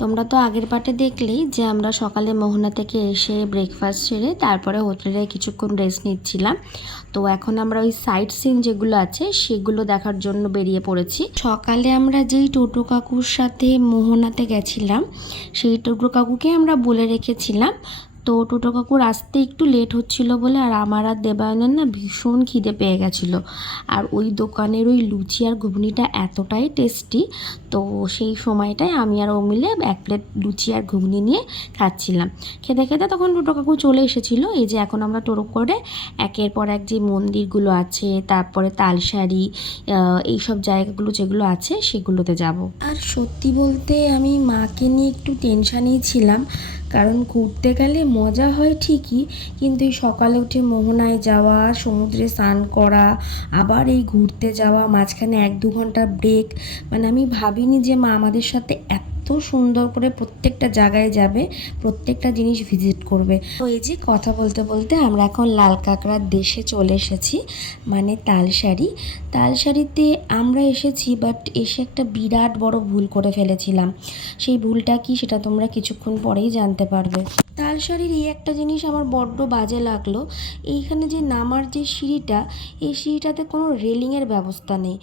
তোমরা তো আগের পার্টে দেখলেই যে আমরা সকালে মোহনা থেকে এসে ব্রেকফাস্ট সেরে তারপরে হোটেলে কিছুক্ষণ রেস্ট নিচ্ছিলাম। তো এখন আমরা ওই সাইট সিন যেগুলো আছে সেগুলো দেখার জন্য বেরিয়ে পড়েছি। সকালে আমরা যেই টোটো কাকুর সাথে মোহনাতে গেছিলাম সেই টোটো কাকুকে আমরা বলে রেখেছিলাম। তো টোটো কাকুর আসতে একটু লেট হচ্ছিল বলে আর আমার আর দেবায়নের না ভীষণ খিদে পেয়ে গেছিলো। আর ওই দোকানের ওই লুচি আর ঘুগনিটা এতটাই টেস্টি, তো সেই সময়টায় আমি আর ও মিলে এক প্লেট লুচি আর ঘুগনি নিয়ে খাচ্ছিলাম। খেতে খেতে তখন টোটো কাকু চলে এসেছিলো। এই যে এখন আমরা টোটো করে একের পর এক যে মন্দিরগুলো আছে, তারপরে তালসারি, এইসব জায়গাগুলো যেগুলো আছে সেগুলোতে যাব। আর সত্যি বলতে আমি মাকে নিয়ে একটু টেনশানেই ছিলাম, কারণ ঘুরতে গেলে মজা হয় ঠিকই, কিন্তু এই সকালে উঠে মোহনায় যাওয়া, সমুদ্রে স্নান করা, আবার এই ঘুরতে যাওয়া, মাঝখানে 1-2 ঘন্টা ব্রেক, মানে আমি ভাবিনি যে মা আমাদের সাথে এত সুন্দর করে প্রত্যেকটা জায়গায় যাবে, প্রত্যেকটা জিনিস ভিজিট করবে। তো এই যে কথা বলতে বলতে আমরা এখন লাল কাঁকড়ার দেশে চলে এসেছি, মানে তালসারিতে আমরা এসেছি। বাট এসে একটা বিরাট বড় ভুল করে ফেলেছিলাম। সেই ভুলটা কি সেটা তোমরা কিছুক্ষণ পরেই জানতে পারবে। তালসারির এই একটা জিনিস আমার বড্ড বাজে লাগলো, এইখানে যে নামার যে সিঁড়িটা, এই সিঁড়িটাতে কোনো রেলিংয়ের ব্যবস্থা নেই।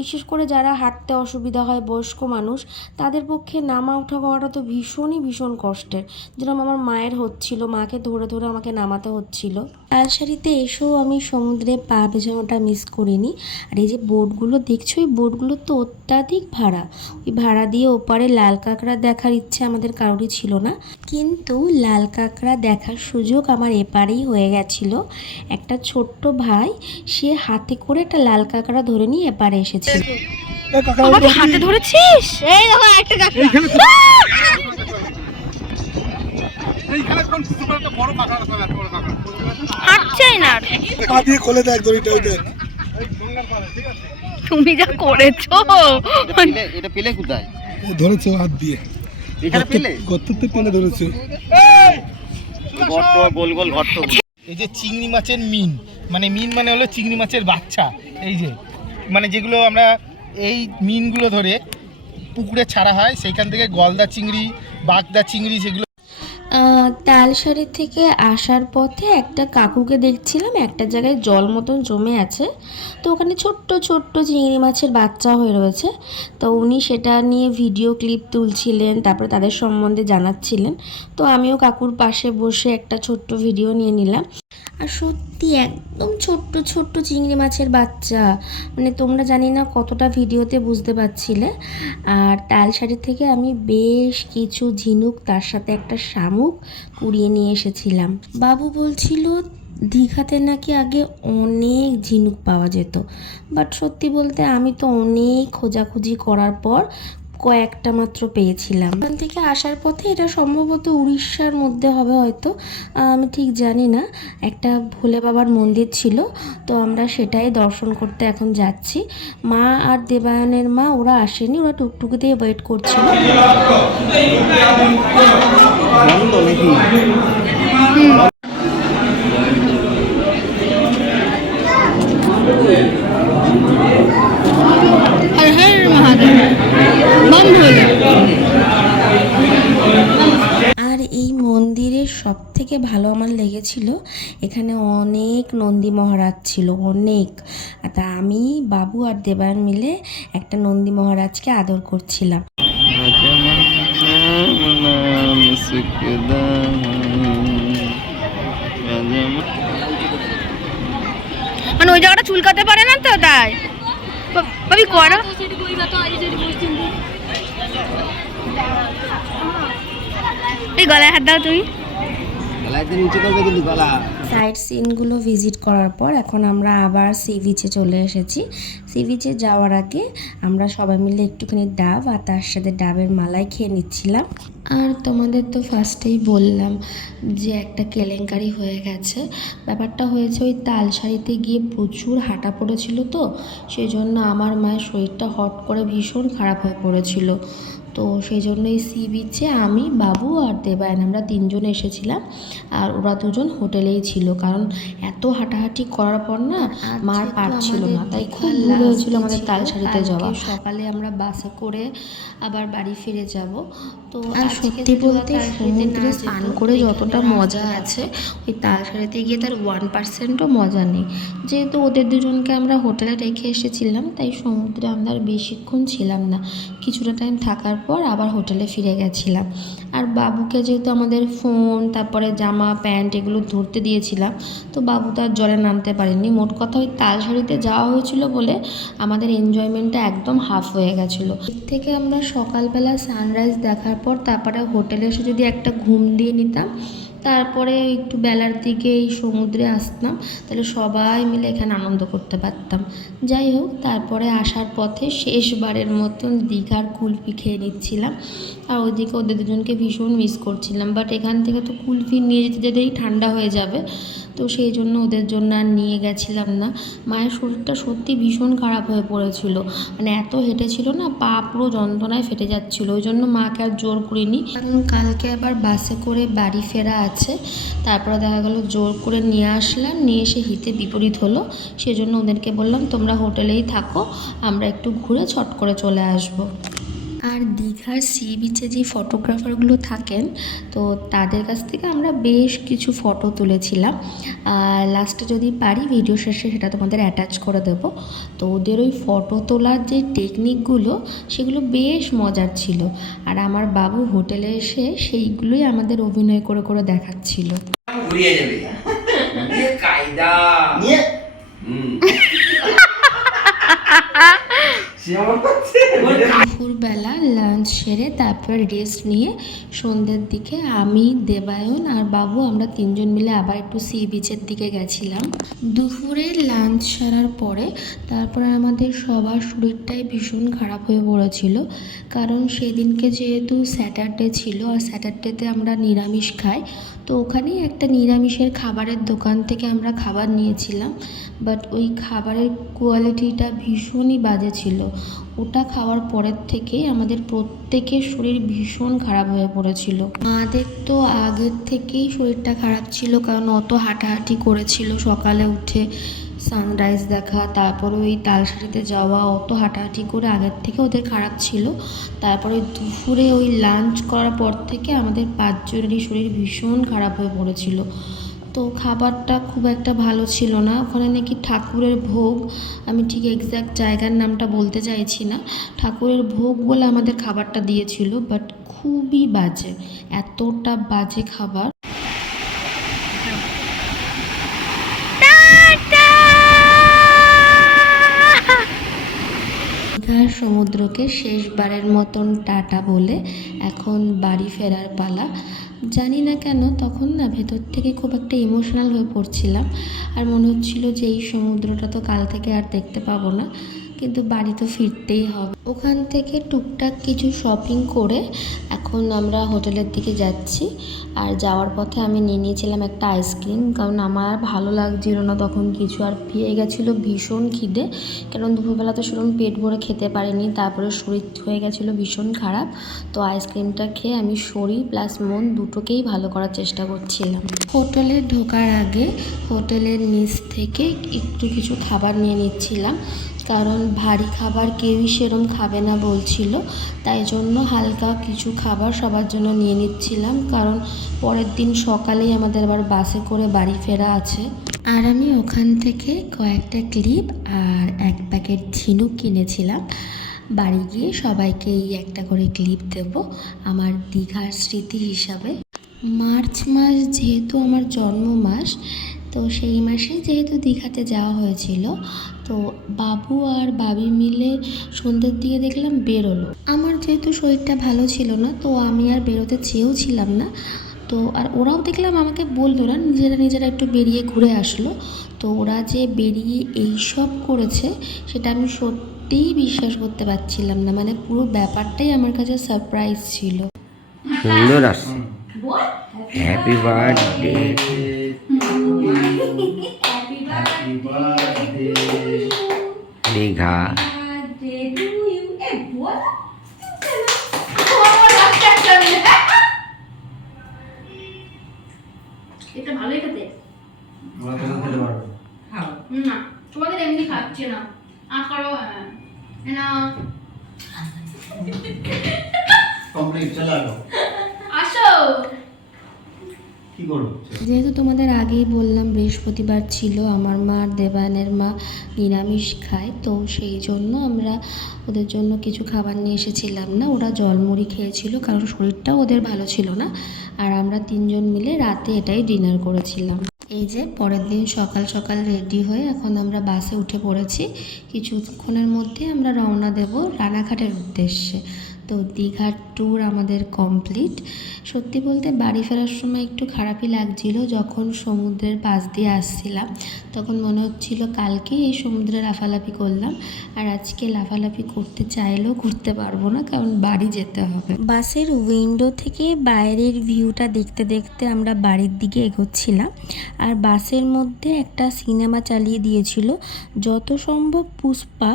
বিশেষ করে যারা হাঁটতে অসুবিধা হয়, বয়স্ক মানুষ, তাদের পক্ষে নামা ওঠা করাটা তো ভীষণ কষ্টের। যেরকম আমার মায়ের হচ্ছিল, মাকে ধরে ধরে আমাকে নামাতে হচ্ছিল। তালসারিতে এসেও আমি সমুদ্রে পা ভেজানোটা মিস করিনি। আর এই যে বোটগুলো দেখছো, এই বোটগুলো তো অত্যাধিক ভাড়া। ওই ভাড়া দিয়ে ওপারে লাল কাঁকড়া দেখার ইচ্ছে আমাদের কারোরই ছিল না, কিন্তু লাল কাঁকড়া দেখার সুযোগ আমার এপারেই হয়ে গেছিলো। একটা ছোট্ট ভাই, সে হাতে করে একটা লাল কাঁকড়া ধরে নিয়ে এপারে এসেছিল। আমাকে হাতে ধরেছিস? এই দেখো একটা কাঁকড়া। এইখানে কোন সুপার একটা বড় কাঁকড়া আছে, এত বড় কাঁকড়া। হাঁটছেই না। পা দিয়ে খোলে দেখ দড়িটা, ওই দেখ। তুমি যা করেছো। এটা পেলে কোথায়? ও ধরেছে হাত দিয়ে। এখানে পেলে? গর্ততে পেলে ধরেছে। গর্ত, গোল গোল গর্ত। এই যে চিংড়ি মাছের মিন, মানে মিন মানে হলো চিংড়ি মাছের বাচ্চা। এই যে মানে যেগুলো আমরা এই মিনগুলো ধরে পুকুরে ছাড়া হয়, সেইখান থেকে গলদা চিংড়ি, বাগদা চিংড়ি, সেগুলো। তালসারি থেকে আসার পথে একটা কাকুকে দেখছিলাম, একটা জায়গায় জল মতন জমে আছে, তো ওখানে ছোট্ট ছোট্ট চিংড়ি মাছের বাচ্চা হয়ে রয়েছে। তো উনি সেটা নিয়ে ভিডিও ক্লিপ তুলছিলেন, তারপরে তাদের সম্বন্ধে জানাচ্ছিলেন। তো আমিও কাকুর পাশে বসে একটা ছোট্ট ভিডিও নিয়ে নিলাম। আর সত্যি একদম ছোট্ট ছোট্ট চিংড়ি মাছের বাচ্চা, মানে তোমরা জানি না কতটা ভিডিওতে বুঝতে পারছিলে। আর তালসারি থেকে আমি বেশ কিছু ঝিনুক, তার সাথে একটা শামুক কুড়িয়ে নিয়ে এসেছিলাম। বাবু বলছিল দীঘাতে নাকি আগে অনেক ঝিনুক পাওয়া যেত, বাট সত্যি বলতে আমি তো অনেক খোঁজাখুঁজি করার পর কয়েকটা মাত্র পেয়েছিলাম। ওখান থেকে আসার পথে, এটা সম্ভবত উড়িষ্যার মধ্যে হবে হয়তো, আমি ঠিক জানি না, একটা ভোলে বাবার মন্দির ছিল, তো আমরা সেটাই দর্শন করতে এখন যাচ্ছি। মা আর দেবায়নের মা ওরা আসেনি, ওরা টুকটুকিতেই ওয়েট করছিল। হর হর মহাদেব, বম ভোলে। আর এই মন্দিরের সব থেকে ভালো আমার লেগেছিল, এখানে অনেক নন্দী মহারাজ ছিল, অনেক। তা আমি, বাবু আর দেবায়ন মিলে একটা নন্দী মহারাজকে আদর করছিলাম। মানে ওই জায়গাটা চুলকাতে পারে না তো, তাই ভাবি করো। এই গলায় হাত দাও তুমি। সাইট সিনগুলো ভিজিট করার পর এখন আমরা আবার সি বিচে চলে এসেছি। সি বিচে যাওয়ার আগে আমরা সবাই মিলে একটুখানি ডাব আর তার সাথে ডাবের মালাই খেয়ে নিচ্ছিলাম। আর তোমাদের তো ফার্স্টেই বললাম যে একটা কেলেঙ্কারি হয়ে গেছে। ব্যাপারটা হয়েছে ওই তালসারিতে গিয়ে প্রচুর হাঁটা পড়েছিল, তো সেই জন্য আমার মায়ের শরীরটা হট করে ভীষণ খারাপ হয়ে পড়েছিল। তো সেই জন্য এই সি বিচে আমি, বাবু আর দেবায়ন আমরা 3 জন এসেছিলাম, আর ওরা 2 জন হোটেলেই ছিল। কারণ এত হাঁটাহাঁটি করার পর না মার পারছিল না, তাই খুব ভুল হয়েছিল আমাদের তালসারিতে যাওয়া। সকালে আমরা বাসে করে আবার বাড়ি ফিরে যাব। তো আর সত্যি বলতে সমুদ্রে স্নান করে যতটা মজা আছে ওই তালসারিতে গিয়ে তার 1%ও মজা নেই। যেহেতু ওদের 2 জনকে আমরা হোটেলে রেখে এসেছিলাম, তাই সমুদ্রে আমরা আর বেশিক্ষণ ছিলাম না, কিছুটা টাইম থাকার পর আবার হোটেলে ফিরে গেছিলাম। আর বাবুকে যেহেতু আমাদের ফোন, তারপরে জামা প্যান্ট এগুলো ধরতে দিয়েছিলাম, তো বাবু তো আর জলে নামতে পারেনি। মোট কথা ওই তালসারিতে যাওয়া হয়েছিল বলে আমাদের এনজয়মেন্টটা একদম হাফ হয়ে গেছিলো। এর থেকে আমরা সকালবেলা সানরাইজ দেখার পর তারপরে হোটেলে এসে যদি একটা ঘুম দিয়ে নিতাম, তারপরে একটু বেলার দিকে এই সমুদ্রে আসতাম, তাহলে সবাই মিলে এখানে আনন্দ করতে পারতাম। যাই হোক, তারপরে আসার পথে শেষবারের মতন দীঘার কুলফি খেয়ে নিচ্ছিলাম, আর ওইদিকে ওদের 2 জনকে ভীষণ মিস করছিলাম। বাট এখান থেকে তো কুলফি নিয়ে যেতে যেতেই ঠান্ডা হয়ে যাবে, তো সেই জন্য ওদের জন্য আর নিয়ে গেছিলাম না। মায়ের শরীরটা সত্যি ভীষণ খারাপ হয়ে পড়েছিল, মানে এত হেঁটেছিল না, পা পুরো যন্ত্রণায় ফেটে যাচ্ছিলো। ওই জন্য মাকে আর জোর করিনি, কারণ কালকে আবার বাসে করে বাড়ি ফেরা আছে। তারপরে দেখা গেলো জোর করে নিয়ে আসলাম, নিয়ে এসে হিতে বিপরীত হলো। সেজন্য ওদেরকে বললাম তোমরা হোটেলেই থাকো, আমরা একটু ঘুরে ছট করে চলে আসবো। আর দীঘার সি বিচে যে ফটোগ্রাফারগুলো থাকেন, তো তাদের কাছ থেকে আমরা বেশ কিছু ফটো তুলেছিলাম। আর লাস্টে যদি পারি ভিডিও শেষে সেটা তোমাদের অ্যাটাচ করে দেবো। তো ওদের ওই ফটো তোলার যে টেকনিকগুলো সেগুলো বেশ মজার ছিল, আর আমার বাবু হোটেলে এসে সেইগুলোই আমাদের অভিনয় করে করে দেখাচ্ছিল। ঘুরিয়ে যাবে কায়দা নিয়ে দুপুরবেলা লাঞ্চ সেরে তারপরে রেস্ট নিয়ে সন্ধ্যের দিকে আমি, দেবায়ন আর বাবু আমরা 3 জন মিলে আবার একটু সি বিচের দিকে গেছিলাম। দুপুরে লাঞ্চ সারার পরে তারপরে আমাদের সবার শরীরটাই ভীষণ খারাপ হয়ে পড়েছিল, কারণ সেদিনকে যেহেতু স্যাটারডে ছিল, আর স্যাটারডেতে আমরা নিরামিষ খাই, তো ওখানেই একটা নিরামিষের খাবারের দোকান থেকে আমরা খাবার নিয়েছিলাম। বাট ওই খাবারের কোয়ালিটিটা ভীষণই বাজে ছিল। ওটা খাওয়ার পরের থেকে আমাদের প্রত্যেকের শরীর ভীষণ খারাপ হয়ে পড়েছিল। আমাদের তো আগের থেকেই শরীরটা খারাপ ছিল, কারণ অত হাঁটাহাঁটি করেছিল সকালে উঠে, সানরাইজ দেখা, তারপরে ওই তালসারিতে যাওয়া, অত হাঁটাহাঁটি করে আগের থেকে ওদের খারাপ ছিল। তারপরে দুপুরে ওই লাঞ্চ করার পর থেকে আমাদের 5 জনেরই শরীর ভীষণ খারাপ হয়ে পড়েছিল। তো খাবারটা খুব একটা ভালো ছিল না। ওখানে নাকি ঠাকুরের ভোগ, আমি ঠিক এক্স্যাক্ট জায়গার নামটা বলতে চাইছি না, ঠাকুরের ভোগ বলে আমাদের খাবারটা দিয়েছিল, বাট খুবই বাজে, এতটা বাজে খাবার। দীঘার সমুদ্রকে শেষবারের মতন টাটা বলে এখন বাড়ি ফেরার পালা। জানি না কেন তখন না ভেতর থেকে খুব একটা ইমোশনাল হয়ে পড়ছিলাম, আর মনে হচ্ছিল যে এই সমুদ্রটা তো কাল থেকে আর দেখতে পাবো না, কিন্তু বাড়ি তো ফিরতেই হবে। ওখান থেকে টুকটাক কিছু শপিং করে এখন আমরা হোটেলের দিকে যাচ্ছি। আর যাওয়ার পথে আমি নিয়ে নিয়েছিলাম একটা আইসক্রিম, কারণ আমার ভালো লাগছিল না তখন কিছু, আর পেয়ে গেছিলো ভীষণ খিদে, কারণ দুপুরবেলা তো সেরকম পেট ভরে খেতে পারিনি, তারপরে শরীর হয়ে গেছিলো ভীষণ খারাপ। তো আইসক্রিমটা খেয়ে আমি শরীর প্লাস মন দুটোকেই ভালো করার চেষ্টা করছিলাম। হোটেলে ঢোকার আগে হোটেলের নিচ থেকে একটু কিছু খাবার নিয়ে নিচ্ছিলাম, কারণ ভারী খাবার কেউই সেরম খাবে না বলছিল, তাই জন্য হালকা কিছু খাবার সবার জন্য নিয়ে নিচ্ছিলাম, কারণ পরের দিন সকালেই আমাদের আবার বাসে করে বাড়ি ফেরা আছে। আর আমি ওখান থেকে কয়েকটা ক্লিপ আর 1 প্যাকেট ঝিনুক কিনেছিলাম। বাড়ি গিয়ে সবাইকে এই একটা করে ক্লিপ দেব আমার দীঘার স্মৃতি হিসাবে। মার্চ মাস যেহেতু আমার জন্ম মাস, তো সেই মাসে যেহেতু দীঘাতে যাওয়া হয়েছিল, তো বাবু আর বাবি মিলে সন্ধ্যের দিকে দেখলাম বেরোলো। আমার যেহেতু শরীরটা ভালো ছিল না, তো আমি আর বেরোতে চেয়েও ছিলাম না। তো আর ওরাও দেখলাম আমাকে বললো না, নিজেরা একটু বেরিয়ে ঘুরে আসলো। তো ওরা যে বেরিয়ে এই সব করেছে সেটা আমি সত্যিই বিশ্বাস করতে পারছিলাম না, মানে পুরো ব্যাপারটাই আমার কাছে সারপ্রাইজ ছিল। সুন্দর আসছে। Happy birthday Digha. কমপ্লিট চলে আসো। কি করবো? যেহেতু তোমাদের আগেই বললাম বৃহস্পতিবার ছিল, আমার মা আর দেবায়নের মা নিরামিষ খায়, তো সেই জন্য আমরা ওদের জন্য কিছু খাবার নিয়ে এসেছিলাম না। ওরা জলমুড়ি খেয়েছিল কারণ শরীরটাও ওদের ভালো ছিল না, আর আমরা তিনজন মিলে রাতে এটাই ডিনার করেছিলাম। এই যে পরের দিন সকাল সকাল রেডি হয়ে এখন আমরা বাসে উঠে পড়েছি। কিছুক্ষণের মধ্যে আমরা রওনা দেব রানাঘাটের উদ্দেশ্যে। তো দীঘার ট্যুর আমাদের কমপ্লিট। সত্যি বলতে বাড়ি ফেরার সময় একটু খারাপই লাগছিল। যখন সমুদ্রের পাশ দিয়ে আসছিলাম তখন মনে হচ্ছিল কালকেই এই সমুদ্রে লাফালাফি করলাম, আর আজকে লাফালাফি করতে চাইলেও করতে পারবো না, কারণ বাড়ি যেতে হবে। বাসের উইন্ডো থেকে বাইরের ভিউটা দেখতে দেখতে আমরা বাড়ির দিকে এগোচ্ছিলাম, আর বাসের মধ্যে একটা সিনেমা চালিয়ে দিয়েছিল যত সম্ভব পুষ্পা।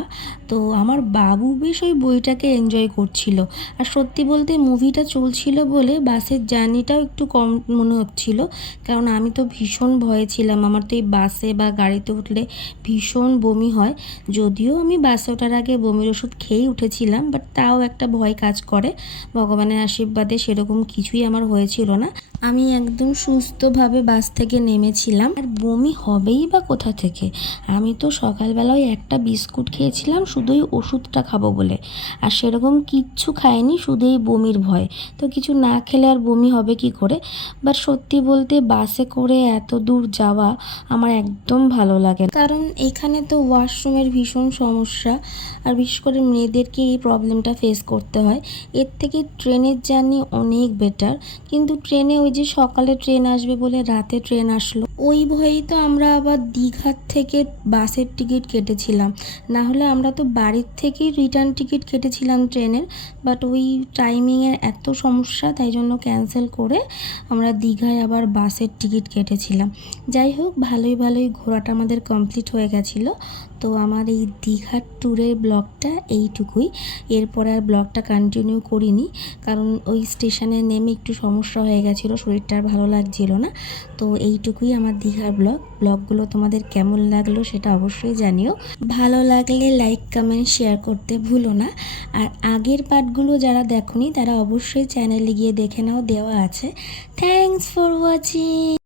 তো আমার বাবু বেশ ওই বইটাকে এনজয় করছিল, আর সত্যি বলতে মুভিটা চলছিল বলে বাসের জার্নিটাও একটু কম মনে হচ্ছিল, কারণ আমি তো ভীষণ ভয়ে ছিলাম। আমার তো এই বাসে বা গাড়িতে উঠলে ভীষণ বমি হয়। যদিও আমি বাসে ওঠার আগে বমির ওষুধ খেয়েই উঠেছিলাম, বাট তাও একটা ভয় কাজ করে। ভগবানের আশীর্বাদে সেরকম কিছুই আমার হয়েছিল না। আমি একদম সুস্থভাবে বাস থেকে নেমেছিলাম, আর বমি হবেই বা কোথা থেকে। আমি তো সকালবেলায় একটা বিস্কুট খেয়েছিলাম শুধু ওই ওষুধটা খাবো বলে, আর সেরকম কিচ্ছু খাইনি, শুধু এই বমির ভয়। তো কিছু না খেলে আর বমি হবে কি করে। বাট সত্যি বলতে বাসে করে এত দূর যাওয়া আমার একদম ভালো লাগে না, কারণ এখানে তো ওয়াশরুমের ভীষণ সমস্যা, আর বিশেষ করে মেয়েদেরকে এই প্রবলেমটা ফেস করতে হয়। এর থেকে ট্রেনের জার্নি অনেক বেটার, কিন্তু ট্রেনে ওই যে সকালে ট্রেন আসবে বলে রাতে ট্রেন আসলো, ওই ভয়েই তো আমরা আবার দীঘার থেকে বাসের টিকিট কেটেছিলাম। না হলে আমরা তো বাড়ির থেকেই রিটার্ন টিকিট কেটেছিলাম ট্রেনের, বাট ওই টাইমিংয়ের এত সমস্যা, তাই জন্য ক্যান্সেল করে আমরা দীঘায় আবার বাসের টিকিট কেটেছিলাম। যাই হোক, ভালোই ঘোরাটা আমাদের কমপ্লিট হয়ে গেছিলো। তো আমার এই দীঘার ট্যুরের ব্লগটা এইটুকুই। এরপরে আর ব্লগটা কন্টিনিউ করিনি, কারণ ওই স্টেশনে নেমে একটু সমস্যা হয়ে গেছিলো, শরীরটা আর ভালো লাগছিল না। তো এইটুকুই আমার দীঘার ব্লগগুলো তোমাদের কেমন লাগলো সেটা অবশ্যই জানিও। ভালো লাগলে লাইক কমেন্ট শেয়ার করতে ভুলো না। আর আগের পার্টগুলো যারা দেখোনি তারা অবশ্যই চ্যানেলে গিয়ে দেখে নাও, দেওয়া আছে। Thanks for watching.